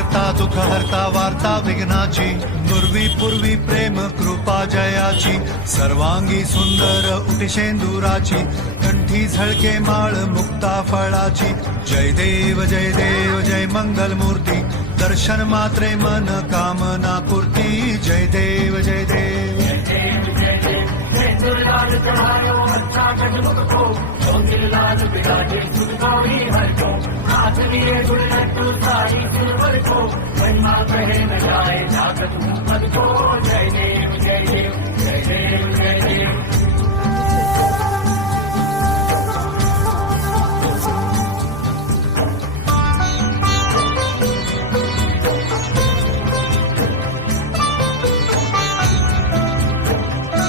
करता दुःख हरता वार्ता विघ्नाची, नुर्वी पूर्वी प्रेम कृपा जयाची, सर्वांगी सुंदर उटी शेंदुराची, कंठी झळके माळ मुक्ता फळाची. जय देव जय मंगल मूर्ती, दर्शन मात्रे मन कामना पूर्ती. जय देव जय देव जय देव जय देव